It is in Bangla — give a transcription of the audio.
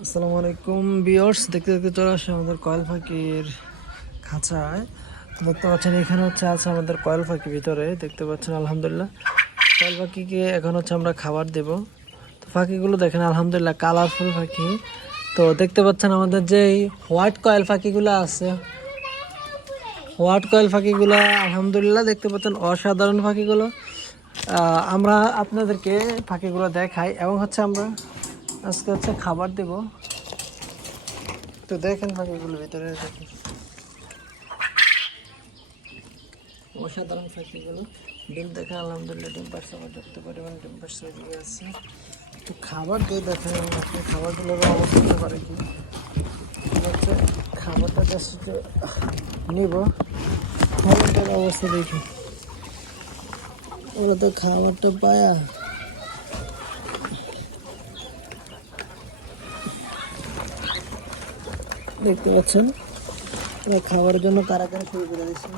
আসসালামু আলাইকুম বিয়ার্স দেখতে দেখতে চলে আসে আমাদের কয়েল পাখির খাঁচায়। দেখতে পাচ্ছেন এখানে হচ্ছে আছে আমাদের কয়েল পাখি ভিতরে দেখতে পাচ্ছেন আলহামদুলিল্লাহ। কয়েল পাখিকে এখন হচ্ছে আমরা খাবার দেব। তো পাখিগুলো দেখেন আলহামদুলিল্লাহ কালারফুল পাখি তো দেখতে পাচ্ছেন আমাদের যে হোয়াইট কয়েল পাখিগুলো আছে হোয়াইট কয়েল পাখিগুলো আলহামদুলিল্লাহ দেখতে পাচ্ছেন অসাধারণ আহ, আমরা আপনাদেরকে পাখিগুলো দেখাই এবং হচ্ছে আমরা আজকে হচ্ছে খাবার দেব। তো দেখেন পাখিগুলো ভিতরে দেখেন অসাধারণ পাখিগুলো। ডিম দেখেন আলহামদুলিল্লাহ ডিম পার্সে পর্যাপ্ত পরিমাণ ডিম পার্সে দিয়ে আছে। তো খাবার দিয়ে দেখেন আপনি খাবারগুলোর অবস্থা হতে পারে কি। হচ্ছে খাবারটা জাস্ট নিব। খাবারটার অবস্থা দেখি। ওরা তো খাবারটা পায়া। দেখতে পাচ্ছেন। খাওয়ার জন্য কারা শুরু করে দিচ্ছে